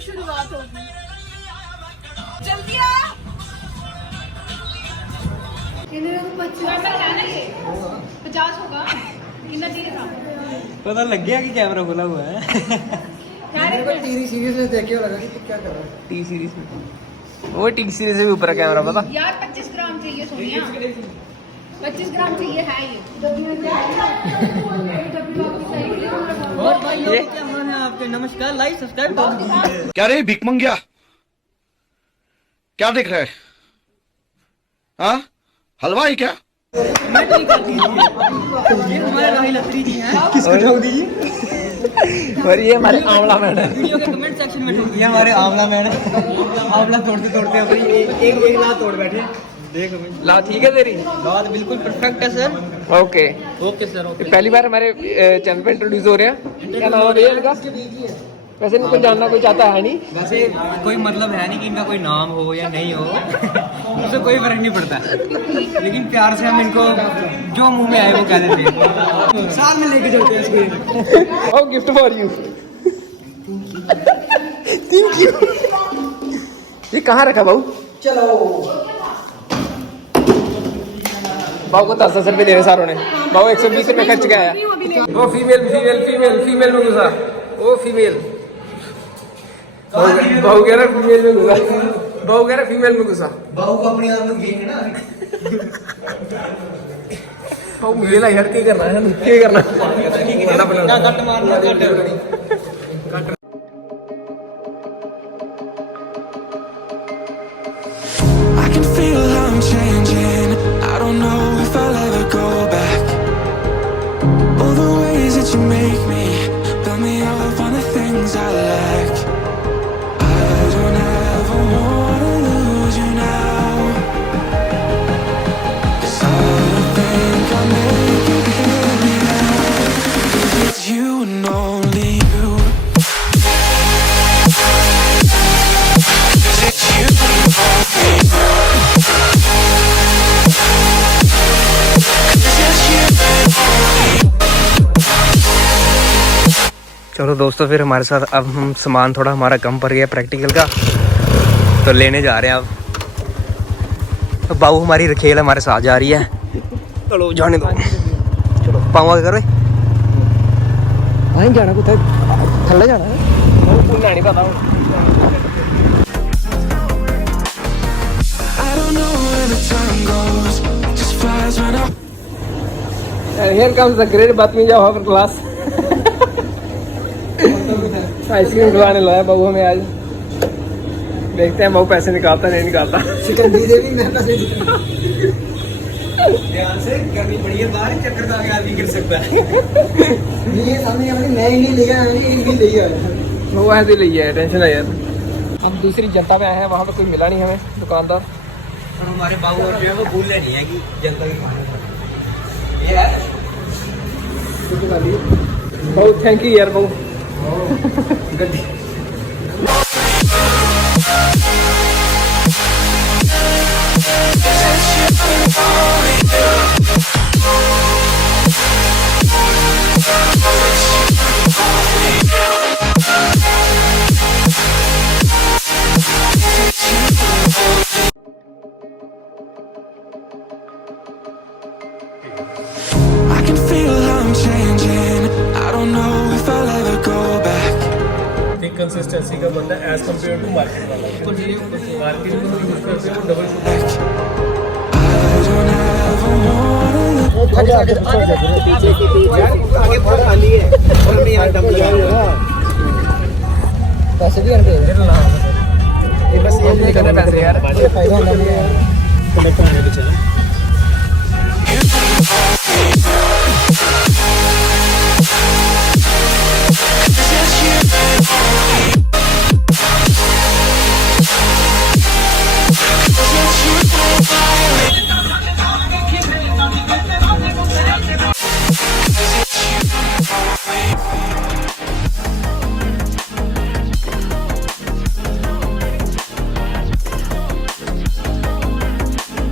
शुरुआत होगी। जल्दी आ। इन्हें 50 है ना, ये 50 होगा। कितना देर था? पता लग गया कि कैमरा खुला हुआ है। मेरे को टीवी सीरीज में देख के लगा कि तू क्या कर रहा है। टी सीरीज में वो टी सीरीज से भी ऊपर है कैमरा पता। यार 25 ग्राम चाहिए सोनिया, 25 ग्राम चाहिए है ये। और भाई ये क्या हाल है आपके? नमस्कार, लाइक सब्सक्राइब कर दीजिए। क्या रे भिख मंगिया, क्या देख रहा है? हाँ, हलवाई क्या? कमेंट नहीं कर दीजिए। ये हमारे राही लत्री जी हैं। किसको ठोक दीजिए? और ये हमारे आंवला मैन है। वीडियो के कमेंट सेक्शन में ठोक ये हमारे आंवला मैन है। आंवला तोड़ते तोड़ते अपनी एक लात तोड़ बैठे। देखो लात ठीक है तेरी? बात बिल्कुल परफेक्ट है sir. Okay okay sir, okay. पहली बार हमारे चैनल पे इंट्रोड्यूस हो रहे हैं। क्या नाम है भैया इनका? वैसे इनको जानना कोई चाहता है नहीं। वैसे कोई मतलब है नहीं कि इनका कोई नाम हो या नहीं हो, उससे कोई फर्क नहीं पड़ता, लेकिन प्यार से हम इनको जो मुंह में आए वो कह देते हैं। साथ में लेके चलते हैं इसको। Oh, gift for you. Thank you. ये कहाँ रखा बाबू? चलो बाबू को 10 रुपए दे रहे सारों ने। बाबू 120 रुपए खर्च के आया। वो फीमेल में घुसा। वो फीमेल बाबू कह रहा फीमेल में घुसा। बाबू कह रहा फीमेल में घुसा। बाबू को अपने आप में गेंग है ना। बाबू मुझे ला यार क्या करना है? क्या करना? कट मारना cut. I can feel how I'm changing. I don't know if I'll ever go back. All the ways that you make me, build me up on the things I lack. I don't ever wanna lose you now. 'Cause I don't think I'll make it hear me now. 'Cause it's you and only you. 'Cause it's you and only you. चलो दोस्तों, फिर हमारे साथ अब हम सामान थोड़ा हमारा कम पड़ गया प्रैक्टिकल का, तो लेने जा रहे हैं अब। तो बाबू हमारी रखेल हमारे साथ जा रही है। चलो जाने दो। चलो पाँव आगे करो। वहीं जाना कुछ थल्ले जाना है, नहीं पता। I don't know where the time goes, just flies when I. And here comes the great बदतमीज of our class. आइसक्रीम खिलाने लाया बाबू हमें आज। देखते हैं बाबू पैसे निकालता नहीं निकालता। सिकंदी दे भी मैं पैसे ध्यान से गर्मी बड़ी है बाहर, चक्कर का आगे आदमी गिर सकता है। ये सामने मैं ही नहीं लेगा, एक भी ले गया वो ऐसे ले है, टेंशन है यार। हम दूसरी जनता में आए हैं, वहाँ पे कोई मिला नहीं हमें दुकानदार। और हमारे बाबू और जो है वो भूल नहीं है कि जनता की ये है। बहुत थैंक यू यार बाबू। गड्डी I can feel how I'm changing. I don't know if I'll ever go back. एक कंसिस्टेंसी का बंदा एज कम्पेयर टू मार्केट वाला। मार्केट में यूज करते हैं वो double I don't ever wanna lose. आगे बहुत खाली है और हमने यहाँ डंप लगाया। पैसे भी करते हैं ये बस ये नहीं करने पैसे यार। फायदा होना भी है। कलेक्ट होने के चलो।